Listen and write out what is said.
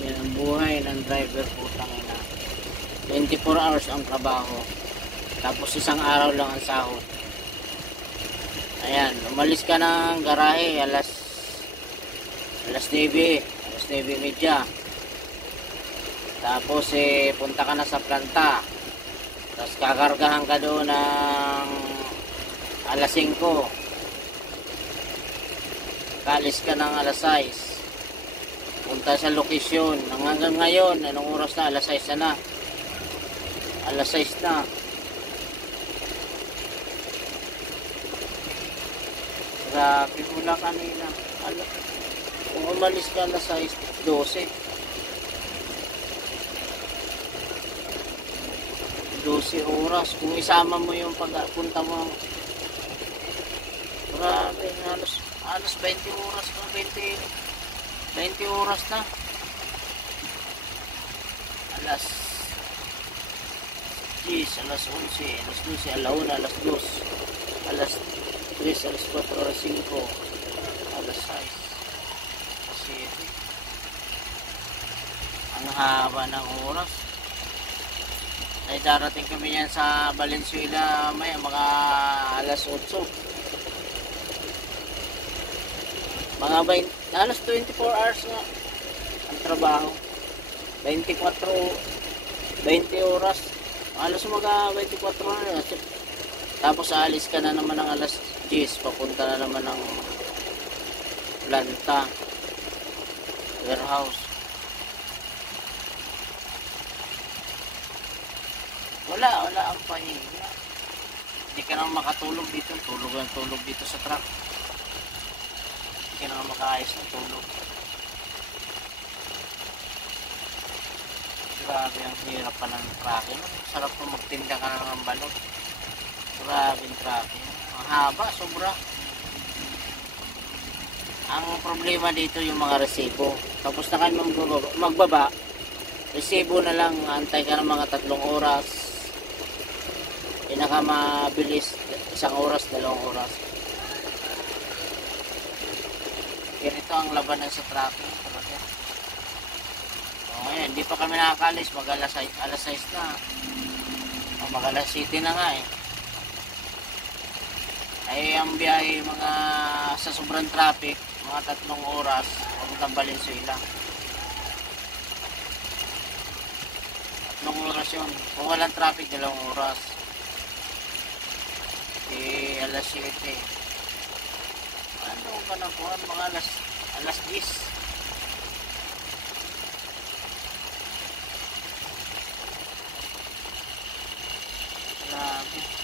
Yan ang buhay ng driver, putang ina. 24 hours ang trabaho. Tapos isang araw lang ang sahod. Ayan, umalis ka ng garahe alas 9:30. Tapos punta ka na sa planta. Tapos kakargahan ka doon ng alas 5. Kalis ka ng alas 6. Punta sa lokasyon. Hanggang ngayon, anong oras na? Alas 6 na. Alas 6 na. Grabe, mula kanina. Kung umalis ka na sa 12 oras. Kung isama mo yung pagpunta mo, grabe, halos 20 oras na, 20 oras na. Alas 10, alas 11, alas 12, alauna, alas 2, alas 3, alas 4, alas 5, alas 6, alas 7. Ang haba ng oras. Ay darating kami yan sa Valenzuela may mga alas 8. Halos 24 hours nga ang trabaho. 20 oras. Halos mga 24 oras. Tapos aalis ka na naman ng alas 10. Papunta na naman ng planta. Warehouse. Wala ang pahinga. Hindi ka naman makatulog dito. Tulog dito sa truck. Hindi ka naman makaayos ng tulog. Grabe ang hirap pa ng trucking. Sarap po magtinda ka ng balot. Grabe ang trucking. Ang haba, sobra. Ang problema dito yung mga resibo. Tapos na kayo magbaba. Resibo na lang. Antay ka ng mga 3 oras. Pinakamabilis 1 oras, 2 oras. Ganito ang labanan sa traffic talaga. Ngayon, hindi pa kami nakakalis. Alas 6 na. Mag alas 7 na nga eh. Ay ang biyahe mga sa sobrang traffic, mga 3 oras papuntang Valenzuela. 3 oras yun. Kung walang traffic, 2 oras. Alas 7. Ano ba na po? Mga alas 10. Grabe.